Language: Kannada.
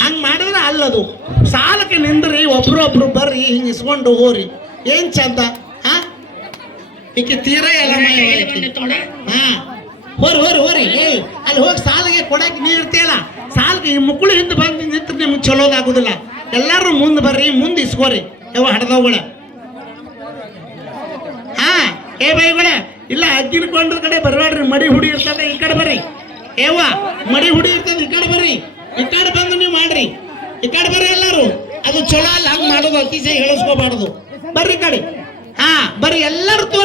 ಹಂಗ್ ಮಾಡಿದ್ರೆ ಅಲ್ಲದು ಸಾಲಕ್ಕೆ ನಿಂದ್ರಿ ಒಬ್ರೊಬ್ರು ಬರ್ರಿ ಹಿಂಗ್ ಇಸ್ಕೊಂಡು ಹೋರಿ ಏನ್ ಚಂದ ಹಾ ಈಕೆ ತೀರಾ ಎಲ್ಲ ಹಾ ಹೋರಿ ಹೋರಿ ಹೋರಿ ಅಲ್ಲಿ ಹೋಗಿ ಸಾಲಿಗೆ ಕೊಡಕ್ಕೆ ನೀ ಇರ್ತೀಯಲ್ಲ ಸಾಲಿಗೆ ಈ ಮುಕ್ಕಳು ಹಿಂದೆ ಬಂದು ನಿಂತ್ರೆ ನಿಮ್ಗೆ ಚಲೋದಾಗುದಿಲ್ಲ ಎಲ್ಲಾರು ಮುಂದೆ ಬರ್ರಿ ಮುಂದೆ ಇಸ್ಕೋರಿ ಯವ್ವ ಹಡ್ದವುಗಳ ಹಾ ಏ ಬೈಗಳ ಇಲ್ಲ ಅಜ್ಜಿನ ಕೊಂಡ್ರ ಕಡೆ ಬರ್ಬೇಡ್ರಿ ಮಡಿ ಹುಡಿ ಇರ್ತದೆ ಈ ಕಡೆ ಬರ್ರಿ ಏವ್ವ ಮಡಿ ಹುಡಿ ಇರ್ತದೆ ಈ ಕಡೆ ಬರ್ರಿ ಈ ಕಡೆ ಬಂದು ನೀವು ಮಾಡ್ರಿ ಈ ಕಡೆ ಬರ್ರಿ ಎಲ್ಲಾರು ಅದು ಚಲೋ ಅಲ್ಲ ಹಂಗ್ ಮಾಡೋದು ಅತಿಶಯ ಹೇಳಿಸ್ಕೋಬಾರ್ದು ಬರ್ರಿ ಕಡೆ ಹಾ ಬರ್ರಿ ಎಲ್ಲರೂ ತೋರಿ